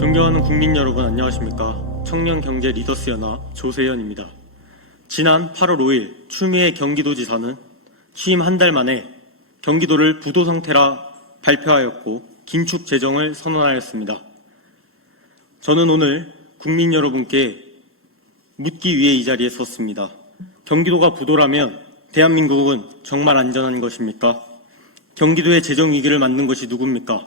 존경하는 국민 여러분 안녕하십니까. 청년경제 리더스연합 조세현입니다. 지난 8월 5일 추미애 경기도지사는 취임 한 달 만에 경기도를 부도 상태라 발표하였고 긴축 재정을 선언하였습니다. 저는 오늘 국민 여러분께 묻기 위해 이 자리에 섰습니다. 경기도가 부도라면 대한민국은 정말 안전한 것입니까? 경기도의 재정 위기를 만든 것이 누굽니까?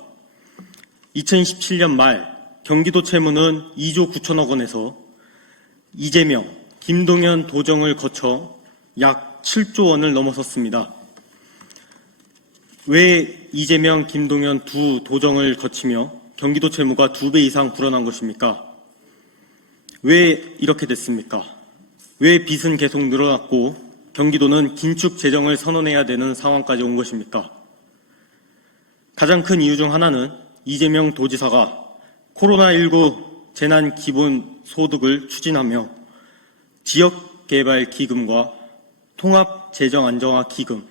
2017년 말 경기도 채무는 2조 9천억 원에서 이재명, 김동연 도정을 거쳐 약 7조 원을 넘어섰습니다. 왜 이재명, 김동연 두 도정을 거치며 경기도 채무가 2배 이상 불어난 것입니까? 왜 이렇게 됐습니까? 왜 빚은 계속 늘어났고 경기도는 긴축 재정을 선언해야 되는 상황까지 온 것입니까? 가장 큰 이유 중 하나는 이재명 도지사가 코로나19 재난기본소득을 추진하며 지역개발기금과 통합재정안정화기금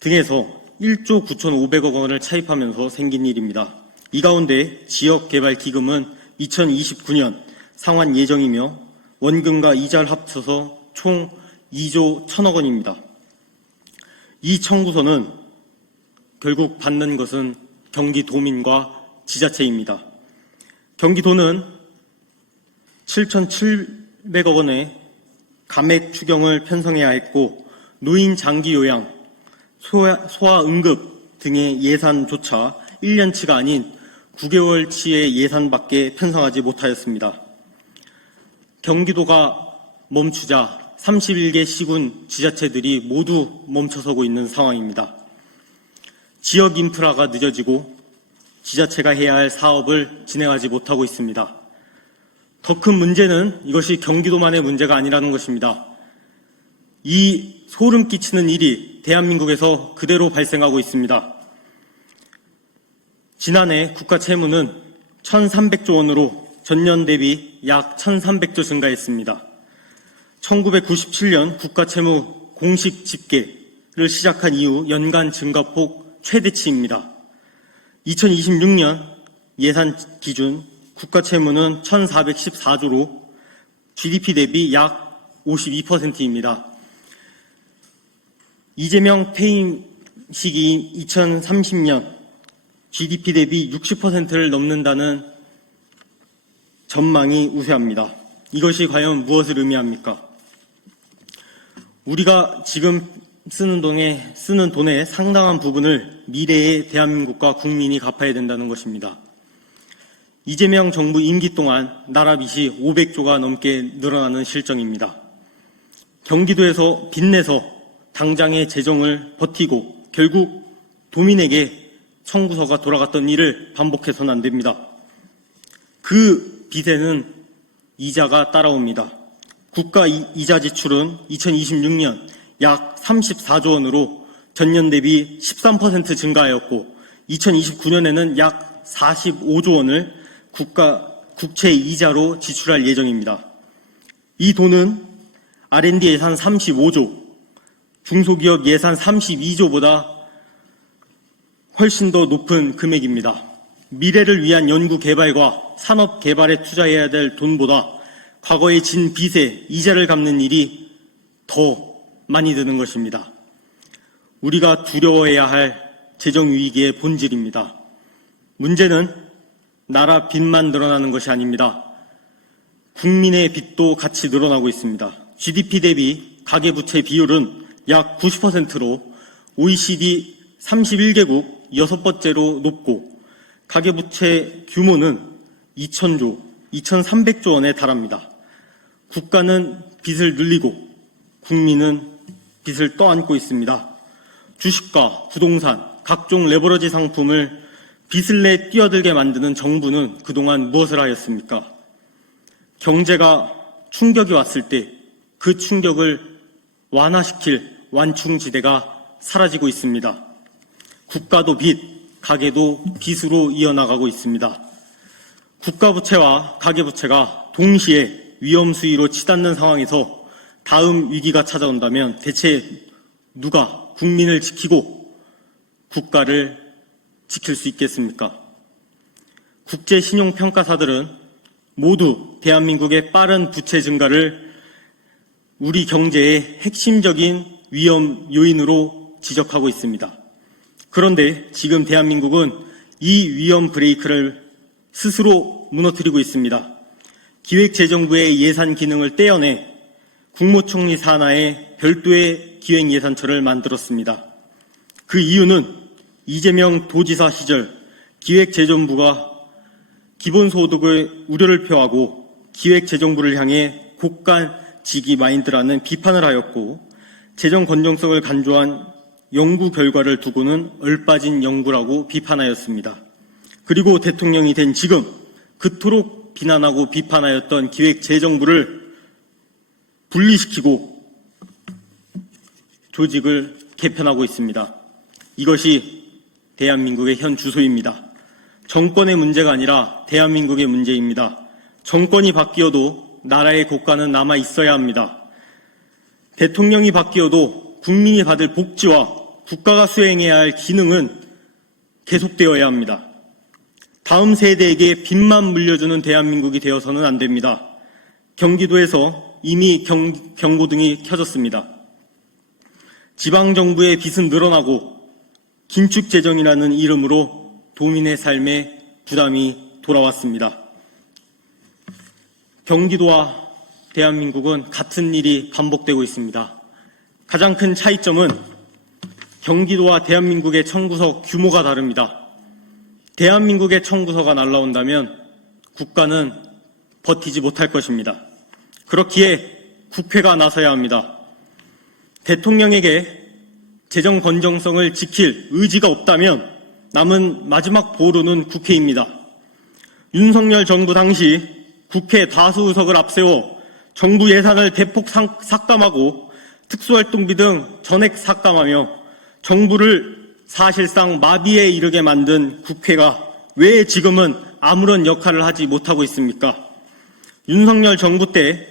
등에서 1조 9,500억 원을 차입하면서 생긴 일입니다. 이 가운데 지역개발기금은 2029년 상환 예정이며 원금과 이자를 합쳐서 총 2조 1,000억 원입니다. 이 청구서는 결국 받는 것은 경기도민과 지자체입니다. 경기도는 7,700억 원의 감액 추경을 편성해야 했고 노인 장기 요양, 소아 응급 등의 예산조차 1년치가 아닌 9개월치의 예산밖에 편성하지 못하였습니다. 경기도가 멈추자 31개 시군 지자체들이 모두 멈춰서고 있는 상황입니다. 지역 인프라가 늦어지고 지자체가 해야 할 사업을 진행하지 못하고 있습니다. 더 큰 문제는 이것이 경기도만의 문제가 아니라는 것입니다. 이 소름 끼치는 일이 대한민국에서 그대로 발생하고 있습니다. 지난해 국가 채무는 1,300조 원으로 전년 대비 약 1,300조 증가했습니다. 1997년 국가 채무 공식 집계를 시작한 이후 연간 증가폭 최대치입니다. 2026년 예산 기준 국가 채무는 1,414조로 GDP 대비 약 52%입니다. 이재명 퇴임 시기인 2030년 GDP 대비 60%를 넘는다는 전망이 우세합니다. 이것이 과연 무엇을 의미합니까? 우리가 지금 쓰는 돈의 상당한 부분을 미래의 대한민국과 국민이 갚아야 된다는 것입니다. 이재명 정부 임기 동안 나라 빚이 500조가 넘게 늘어나는 실정입니다. 경기도에서 빚내서 당장의 재정을 버티고 결국 도민에게 청구서가 돌아갔던 일을 반복해서는 안 됩니다. 그 빚에는 이자가 따라옵니다. 국가 이자 지출은 2026년 약 34조 원으로 전년 대비 13% 증가하였고 2029년에는 약 45조 원을 국채 이자로 지출할 예정입니다. 이 돈은 R&D 예산 35조, 중소기업 예산 32조보다 훨씬 더 높은 금액입니다. 미래를 위한 연구 개발과 산업 개발에 투자해야 될 돈보다 과거에 진 빚에 이자를 갚는 일이 더 많이 드는 것입니다. 우리가 두려워해야 할 재정 위기의 본질입니다. 문제는 나라 빚만 늘어나는 것이 아닙니다. 국민의 빚도 같이 늘어나고 있습니다. GDP 대비 가계부채 비율은 약 90%로 OECD 31개국 6번째로 높고 가계부채 규모는 2,000조, 2,300조 원에 달합니다. 국가는 빚을 늘리고 국민은 빚을 떠안고 있습니다. 주식과 부동산, 각종 레버러지 상품을 빚을 내 뛰어들게 만드는 정부는 그동안 무엇을 하였습니까? 경제가 충격이 왔을 때 그 충격을 완화시킬 완충지대가 사라지고 있습니다. 국가도 빚, 가계도 빚으로 이어나가고 있습니다. 국가부채와 가계부채가 동시에 위험수위로 치닫는 상황에서 다음 위기가 찾아온다면 대체 누가 국민을 지키고 국가를 지킬 수 있겠습니까? 국제신용평가사들은 모두 대한민국의 빠른 부채 증가를 우리 경제의 핵심적인 위험 요인으로 지적하고 있습니다. 그런데 지금 대한민국은 이 위험 브레이크를 스스로 무너뜨리고 있습니다. 기획재정부의 예산 기능을 떼어내 국무총리 산하에 별도의 기획예산처를 만들었습니다. 그 이유는 이재명 도지사 시절 기획재정부가 기본소득의 우려를 표하고 기획재정부를 향해 곡간지기 마인드라는 비판을 하였고, 재정 건전성을 간주한 연구 결과를 두고는 얼빠진 연구라고 비판하였습니다. 그리고 대통령이 된 지금 그토록 비난하고 비판하였던 기획재정부를 분리시키고 조직을 개편하고 있습니다. 이것이 대한민국의 현 주소입니다. 정권의 문제가 아니라 대한민국의 문제입니다. 정권이 바뀌어도 나라의 국가는 남아 있어야 합니다. 대통령이 바뀌어도 국민이 받을 복지와 국가가 수행해야 할 기능은 계속되어야 합니다. 다음 세대에게 빚만 물려주는 대한민국이 되어서는 안 됩니다. 경기도에서 이미 경고등이 켜졌습니다. 지방정부의 빚은 늘어나고 긴축재정이라는 이름으로 도민의 삶에 부담이 돌아왔습니다. 경기도와 대한민국은 같은 일이 반복되고 있습니다. 가장 큰 차이점은 경기도와 대한민국의 청구서 규모가 다릅니다. 대한민국의 청구서가 날라온다면 국가는 버티지 못할 것입니다. 그렇기에 국회가 나서야 합니다. 대통령에게 재정 건전성을 지킬 의지가 없다면 남은 마지막 보루는 국회입니다. 윤석열 정부 당시 국회 다수 의석을 앞세워 정부 예산을 대폭 삭감하고 특수활동비 등 전액 삭감하며 정부를 사실상 마비에 이르게 만든 국회가 왜 지금은 아무런 역할을 하지 못하고 있습니까? 윤석열 정부 때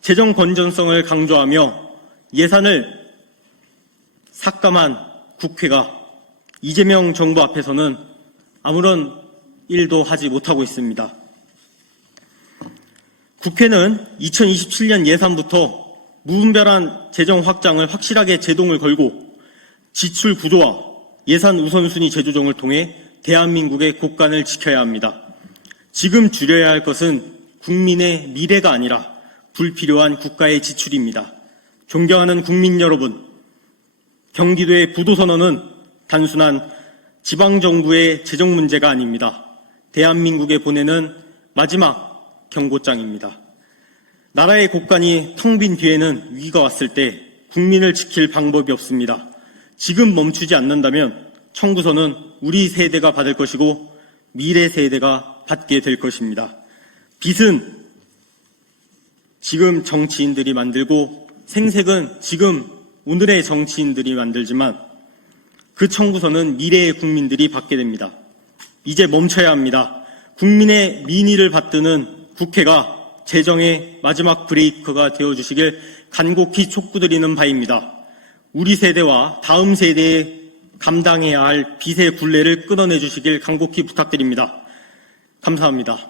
재정 건전성을 강조하며 예산을 삭감한 국회가 이재명 정부 앞에서는 아무런 일도 하지 못하고 있습니다. 국회는 2027년 예산부터 무분별한 재정 확장을 확실하게 제동을 걸고 지출 구조와 예산 우선순위 재조정을 통해 대한민국의 국간을 지켜야 합니다. 지금 줄여야 할 것은 국민의 미래가 아니라 불필요한 국가의 지출입니다. 존경하는 국민 여러분, 경기도의 부도선언은 단순한 지방정부의 재정 문제가 아닙니다. 대한민국에 보내는 마지막 경고장입니다. 나라의 국간이 텅 빈 뒤에는 위기가 왔을 때 국민을 지킬 방법이 없습니다. 지금 멈추지 않는다면 청구서는 우리 세대가 받을 것이고 미래 세대가 받게 될 것입니다. 빚은 지금 정치인들이 만들고 생색은 지금 오늘의 정치인들이 만들지만 그 청구서는 미래의 국민들이 받게 됩니다. 이제 멈춰야 합니다. 국민의 민의를 받드는 국회가 재정의 마지막 브레이크가 되어주시길 간곡히 촉구드리는 바입니다. 우리 세대와 다음 세대에 감당해야 할 빚의 굴레를 끊어내 주시길 간곡히 부탁드립니다. 감사합니다.